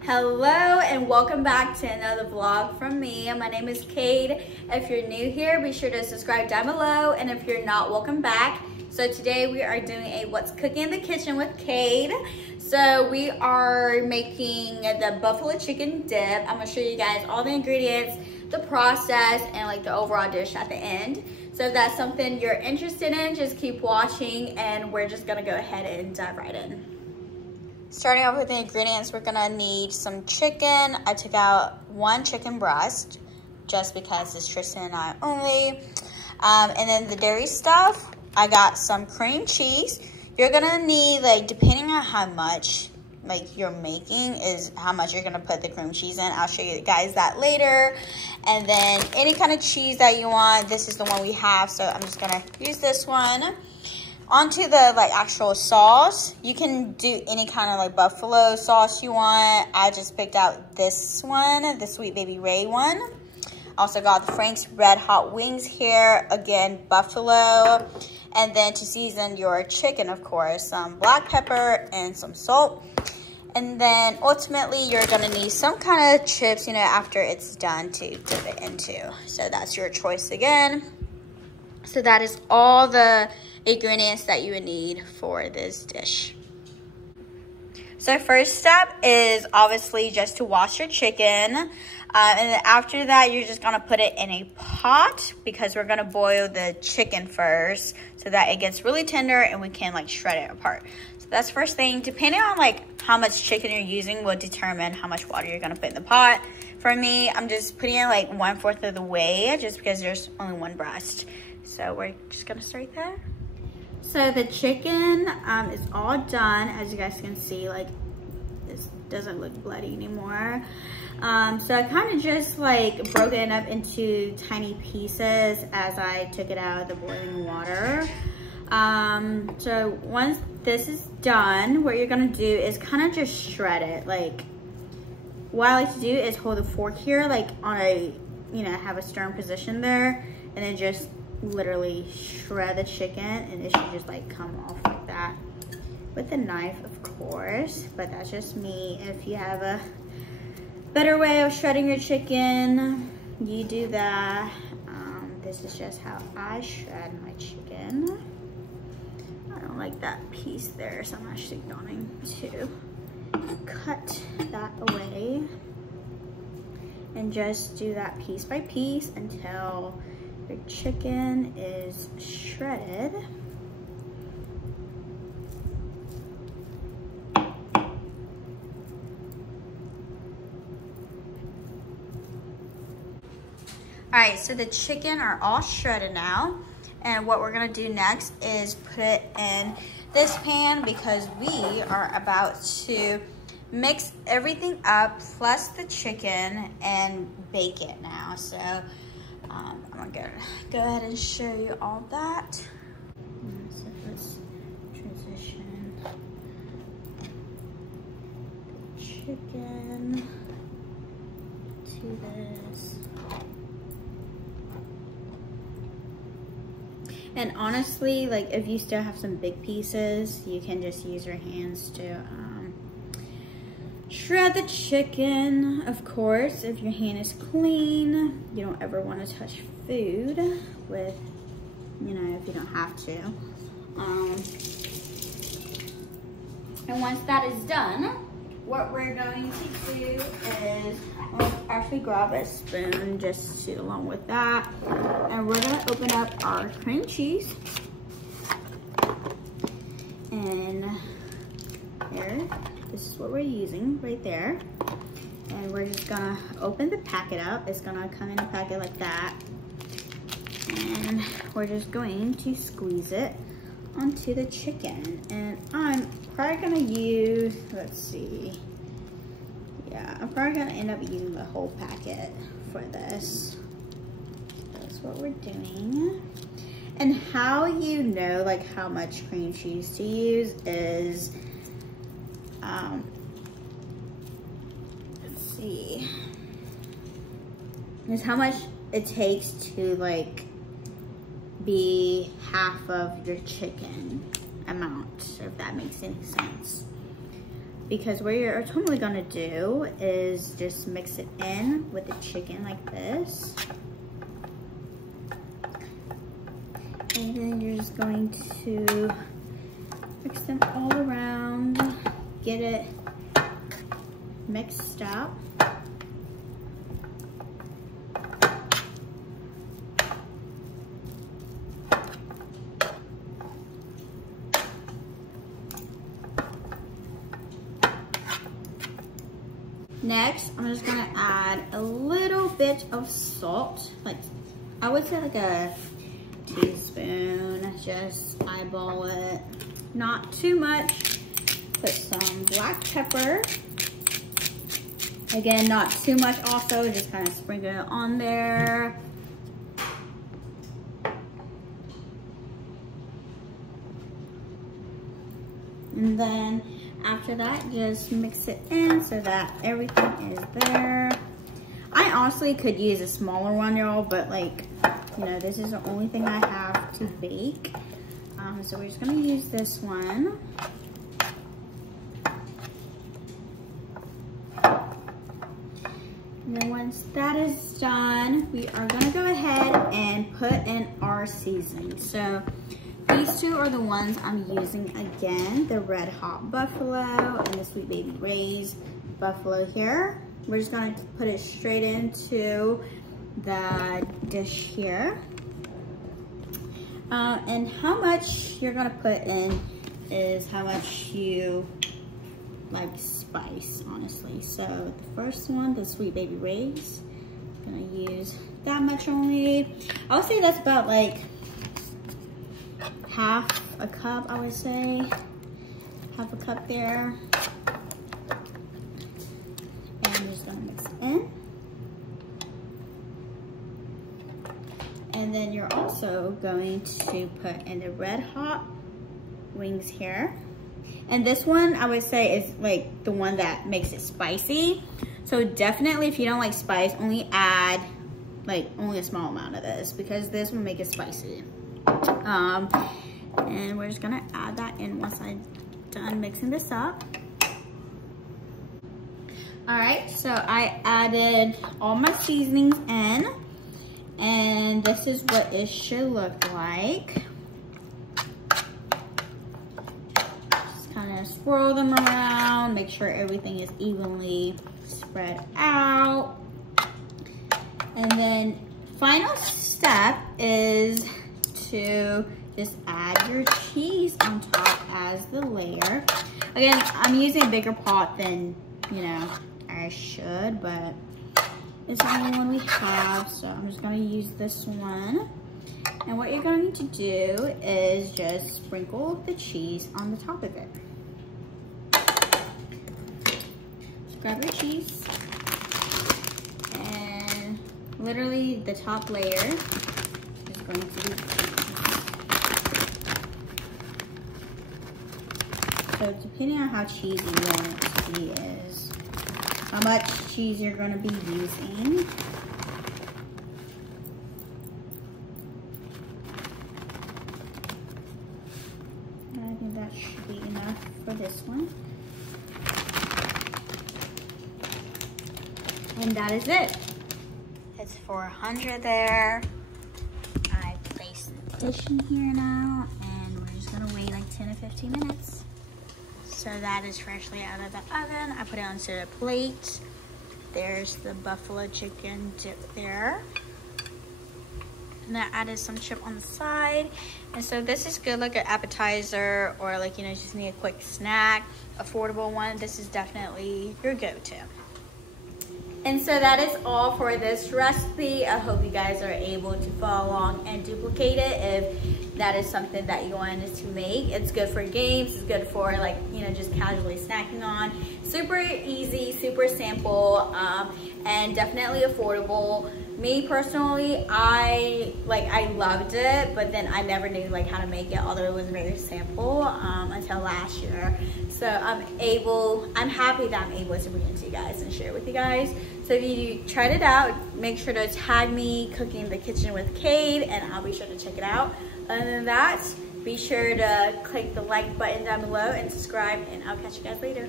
Hello and welcome back to another vlog from me. My name is Cade. If you're new here, be sure to subscribe down below, and if you're not, welcome back. So today we are doing a what's cooking in the kitchen with Cade. So we are making the buffalo chicken dip. I'm gonna show you guys all the ingredients, the process, and like the overall dish at the end. So if that's something you're interested in, just keep watching and we're just gonna go ahead and dive right in. Starting off with the ingredients, we're gonna need some chicken. I took out 1 chicken breast just because it's Tristan and I only. And then the dairy stuff, I got some cream cheese. You're gonna need, like, depending on how much like you're making is how much you're gonna put the cream cheese in. I'll show you guys that later. And then any kind of cheese that you want. This is the one we have, so I'm just gonna use this one. Onto the like actual sauce, you can do any kind of like buffalo sauce you want. I just picked out this one, the Sweet Baby Ray one. Also got the Frank's Red Hot Wings here, again buffalo. And then to season your chicken, of course, some black pepper and some salt. And then ultimately you're gonna need some kind of chips, you know, after it's done to dip it into. So that's your choice again. So that is all the ingredients that you would need for this dish. So first step is obviously just to wash your chicken. And then after that, you're just gonna put it in a pot because we're gonna boil the chicken first so that it gets really tender and we can like shred it apart. So that's the first thing. Depending on like how much chicken you're using will determine how much water you're gonna put in the pot. For me, I'm just putting it like 1/4 of the way just because there's only 1 breast. So we're just gonna start there. So the chicken is all done. As you guys can see, like this doesn't look bloody anymore. So I kind of just like broke it up into tiny pieces as I took it out of the boiling water. So once this is done, what you're gonna do is kind of just shred it. Like what I like to do is hold a fork here, like on a, you know, have a stern position there, and then just literally shred the chicken, and it should just like come off like that with a knife, of course, but that's just me. If you have a better way of shredding your chicken, you do that. This is just how I shred my chicken. I don't like that piece there, so I'm actually going to cut that away and just do that piece by piece until your chicken is shredded. All right, so the chicken are all shredded now. And what we're gonna do next is put it in this pan because we are about to mix everything up plus the chicken and bake it now. So I'm gonna go ahead and show you all that. So let's transition the chicken to this. And honestly, like if you still have some big pieces, you can just use your hands to shred the chicken. Of course, if your hand is clean, you don't ever want to touch food with, you know, if you don't have to. And once that is done, what we're going to do is actually grab a spoon just to along with that, and we're gonna open up our cream cheese. And here, this is what we're using right there. And we're just gonna open the packet up. It's gonna come in a packet like that. And we're just going to squeeze it onto the chicken. And I'm probably gonna use, let's see. Yeah, I'm probably gonna end up using the whole packet for this. That's what we're doing. And how you know like how much cream cheese to use is, let's see, is how much it takes to like be half of your chicken amount, if that makes any sense. because what you're totally gonna do is just mix it in with the chicken like this. And then you're just going to mix them all around, get it mixed up. Next, I'm just gonna add a little bit of salt, like I would say like a teaspoon, just eyeball it, not too much. Put some black pepper. Again, not too much also, just kind of sprinkle it on there. And then after that, just mix it in so that everything is there. I honestly could use a smaller one, y'all, but like, you know, this is the only thing I have to bake. So we're just gonna use this one. And then once that is done, we are gonna go ahead and put in our seasoning. So these two are the ones I'm using again, the Red Hot Buffalo and the Sweet Baby Ray's Buffalo here. We're just gonna put it straight into the dish here. And how much you're gonna put in is how much you like spice, honestly. So the first one, the Sweet Baby Ray's, I'm gonna use that much only. I would say that's about like half a cup, I would say. Half a cup there. And I'm just gonna mix it in. And then you're also going to put in the Red Hot wings here. And this one, I would say, is like the one that makes it spicy. So definitely, if you don't like spice, only add like only a small amount of this, because this will make it spicy. And we're just gonna add that in once I'm done mixing this up. All right, so I added all my seasonings in, and this is what it should look like. Just kind of swirl them around, make sure everything is evenly spread out. And then final step is to just add your cheese on top as the layer. Again, I'm using a bigger pot than, you know, I should, but it's the only one we have, so I'm just gonna use this one. And what you're going to do is just sprinkle the cheese on the top of it. Just grab your cheese, and literally the top layer is going to be. So depending on how cheesy you want it to be is how much cheese you're going to be using. I think that should be enough for this one. And that is it. It's 400 there. I placed the dish in here now, and we're just going to wait like 10 or 15 minutes. So that is freshly out of the oven. I put it onto the plate. There's the buffalo chicken dip there. And I added some chip on the side. And so this is good like an appetizer, or like, you know, just need a quick snack, affordable one. This is definitely your go-to. And so that is all for this recipe. I hope you guys are able to follow along and duplicate it if that is something that you wanted to make. It's good for games, it's good for like, you know, just casually snacking on. Super easy, super simple, and definitely affordable. Me personally, I loved it, but then I never knew like how to make it, although it was very simple until last year. So I'm happy that I'm able to bring it to you guys and share it with you guys. So if you tried it out, make sure to tag me Cooking in the Kitchen with Cade, and I'll be sure to check it out. Other than that, be sure to click the like button down below and subscribe, and I'll catch you guys later.